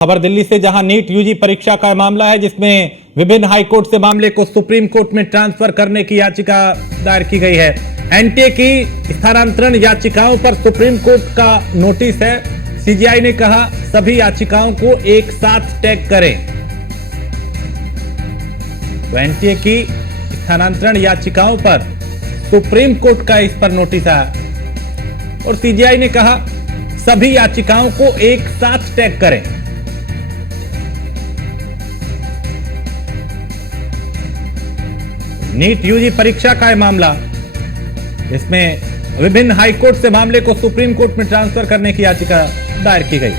खबर दिल्ली से, जहां नीट यूजी परीक्षा का मामला है, जिसमें विभिन्न हाईकोर्ट से मामले को सुप्रीम कोर्ट में ट्रांसफर करने की याचिका दायर की गई है। एनटीए की स्थानांतरण याचिकाओं पर सुप्रीम कोर्ट का नोटिस है। सीजीआई ने कहा सभी याचिकाओं को एक साथ टैग करें। तो एनटीए की स्थानांतरण याचिकाओं पर सुप्रीम कोर्ट का इस पर नोटिस आया और सीजीआई ने कहा सभी याचिकाओं को एक साथ टैग करें। नीट यूजी परीक्षा का है मामला, इसमें विभिन्न हाईकोर्ट से मामले को सुप्रीम कोर्ट में ट्रांसफर करने की याचिका दायर की गई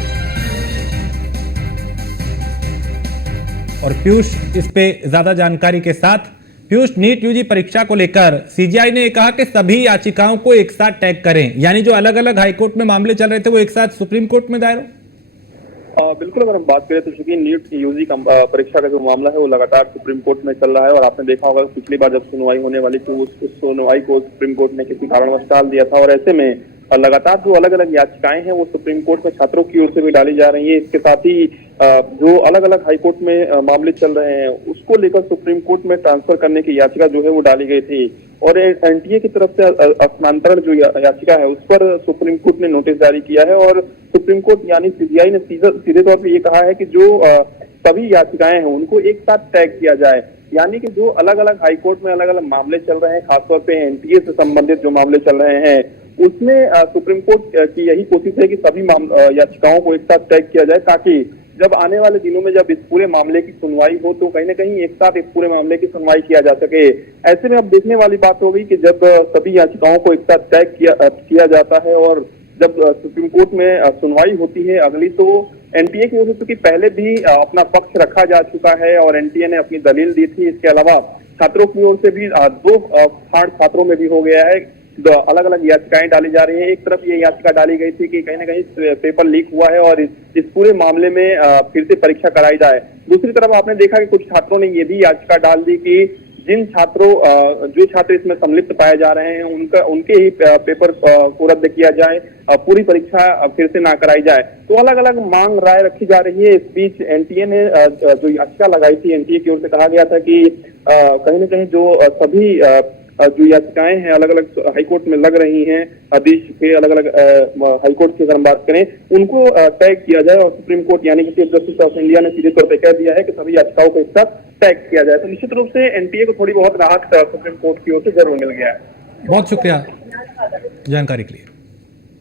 और पीयूष इस पे ज्यादा जानकारी के साथ। पीयूष, नीट यूजी परीक्षा को लेकर सीजीआई ने कहा कि सभी याचिकाओं को एक साथ टैग करें, यानी जो अलग अलग हाईकोर्ट में मामले चल रहे थे वो एक साथ सुप्रीम कोर्ट में दायर हो। बिल्कुल, अगर हम बात करें तो चूंकि नीट यूजी परीक्षा का जो मामला है वो लगातार सुप्रीम कोर्ट में चल रहा है और आपने देखा होगा पिछली बार जब सुनवाई होने वाली थी उस सुनवाई को सुप्रीम कोर्ट ने किसी कारणवश टाल दिया था और ऐसे में लगातार जो अलग अलग याचिकाएं हैं वो सुप्रीम कोर्ट में छात्रों की ओर से भी डाली जा रही है। इसके साथ ही जो अलग अलग हाईकोर्ट में मामले चल रहे हैं उसको लेकर सुप्रीम कोर्ट में ट्रांसफर करने की याचिका जो है वो डाली गई थी और एनटीए की तरफ से स्थानांतरण जो याचिका है उस पर सुप्रीम कोर्ट ने नोटिस जारी किया है और सुप्रीम कोर्ट यानी सीजीआई ने सीधे तौर पर ये कहा है कि जो सभी याचिकाएं हैं उनको एक साथ टैग किया जाए, यानी कि जो अलग अलग हाईकोर्ट में अलग अलग मामले चल रहे हैं, खासतौर पे एनटीए से संबंधित जो मामले चल रहे हैं उसमें सुप्रीम कोर्ट की यही कोशिश है कि सभी याचिकाओं को एक साथ टैग किया जाए ताकि जब आने वाले दिनों में जब इस पूरे मामले की सुनवाई हो तो कहीं ना कहीं एक साथ इस पूरे मामले की सुनवाई किया जा सके। ऐसे में अब देखने वाली बात होगी कि जब सभी याचिकाओं को एक साथ टैग किया जाता है और जब सुप्रीम कोर्ट में सुनवाई होती है अगली, तो एनटीए की ओर से चूंकि पहले भी अपना पक्ष रखा जा चुका है और एनटीए ने अपनी दलील दी थी। इसके अलावा छात्रों की ओर से भी दो फाड़ छात्रों में भी हो गया है, अलग अलग याचिकाएं डाली जा रही हैं। एक तरफ ये याचिका डाली गई थी कि कहीं ना कहीं पेपर लीक हुआ है और इस पूरे मामले में फिर से परीक्षा कराई जाए। दूसरी तरफ आपने देखा कि कुछ छात्रों ने ये भी याचिका डाल दी कि जिन छात्रों जो छात्र इसमें सम्मिलित पाए जा रहे हैं उनके ही पेपर को रद्द किया जाए, पूरी परीक्षा फिर से ना कराई जाए। तो अलग अलग मांग राय रखी जा रही है। इस बीच एनटीए ने जो याचिका लगाई थी, एनटीए की ओर से कहा गया था कि कहीं ना कहीं जो सभी जो याचिकाएं हैं अलग अलग हाईकोर्ट में लग रही हैं, आदेश के अलग अलग हाईकोर्ट की अगर हम बात करें उनको टैग किया जाए और सुप्रीम कोर्ट यानी कि चीफ जस्टिस ऑफ इंडिया ने सीधे तौर पर कह दिया है कि सभी याचिकाओं को एक साथ टैग किया जाए। तो निश्चित रूप से एनटीए को थोड़ी बहुत राहत सुप्रीम कोर्ट की ओर से जरूर मिल गया है। बहुत शुक्रिया जानकारी के लिए।